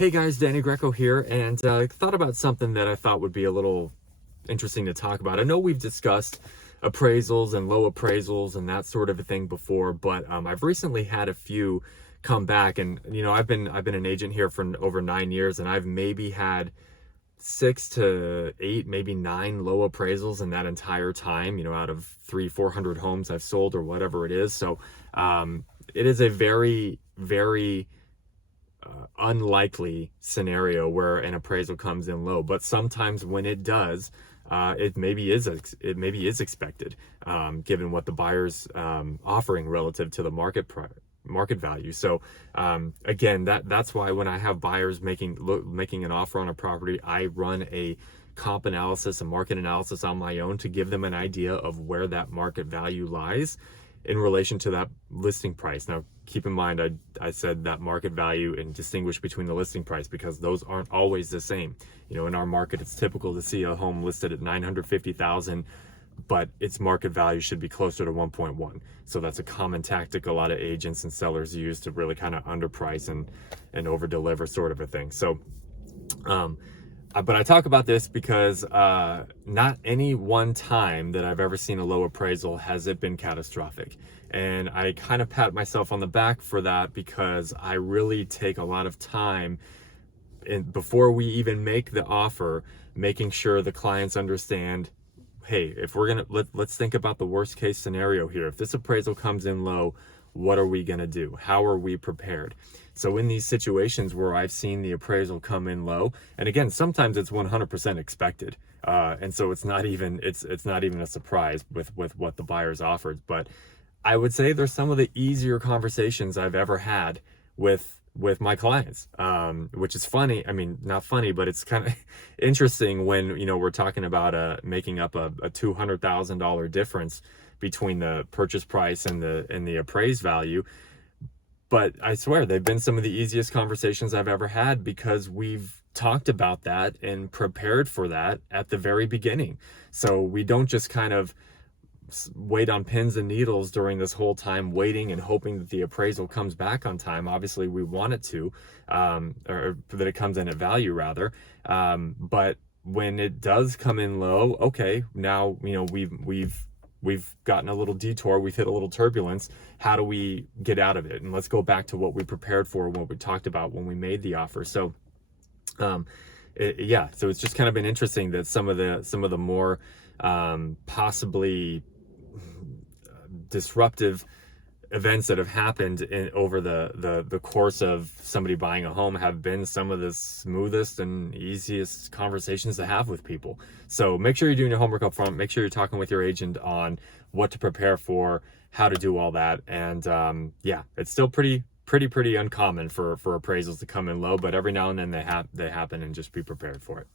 Hey guys, Danny.Greco here, and thought about something that I thought would be a little interesting to talk about. I know we've discussed appraisals and low appraisals and that sort of a thing before, but I've recently had a few come back, and I've been an agent here for over 9 years, and I've maybe had 6 to 8, maybe 9 low appraisals in that entire time. Out of 300-400 homes I've sold or whatever it is. So it is a very, very unlikely scenario where an appraisal comes in low, but sometimes when it does, it maybe is expected, given what the buyer's offering relative to the market value. So again, that's why when I have buyers making an offer on a property, I run a comp analysis, a market analysis on my own to give them an idea of where that market value lies in relation to that listing price. Now, keep in mind, I said that market value and distinguish between the listing price because those aren't always the same. In our market, it's typical to see a home listed at $950,000, but its market value should be closer to 1.1. So that's a common tactic a lot of agents and sellers use to really kind of underprice and over deliver, sort of a thing. So but I talk about this because not any one time that I've ever seen a low appraisal has it been catastrophic. And I kind of pat myself on the back for that because I really take a lot of time before we even make the offer, making sure the clients understand, hey, if we're let's think about the worst case scenario here. If this appraisal comes in low, what are we gonna do? How are we prepared? So in these situations where I've seen the appraisal come in low, and again, sometimes it's 100% expected, and so it's not even a surprise with what the buyer's offered. But I would say there's some of the easier conversations I've ever had with my clients, which is funny. I mean, not funny, but it's kind of interesting when we're talking about making up a $200,000 difference between the purchase price and the appraised value. But I swear they've been some of the easiest conversations I've ever had because we've talked about that and prepared for that at the very beginning. So we don't just kind of wait on pins and needles during this whole time, waiting and hoping that the appraisal comes back on time. Obviously we want it to, or that it comes in at value rather. But when it does come in low, okay, now we've gotten a little detour, we've hit a little turbulence. How do we get out of it? And let's go back to what we prepared for, what we talked about when we made the offer. So so it's just kind of been interesting that some of the more possibly disruptive events that have happened over the course of somebody buying a home have been some of the smoothest and easiest conversations to have with people. So make sure you're doing your homework up front. Make sure you're talking with your agent on what to prepare for, how to do all that. And it's still pretty uncommon for appraisals to come in low, but every now and then they happen, and just be prepared for it.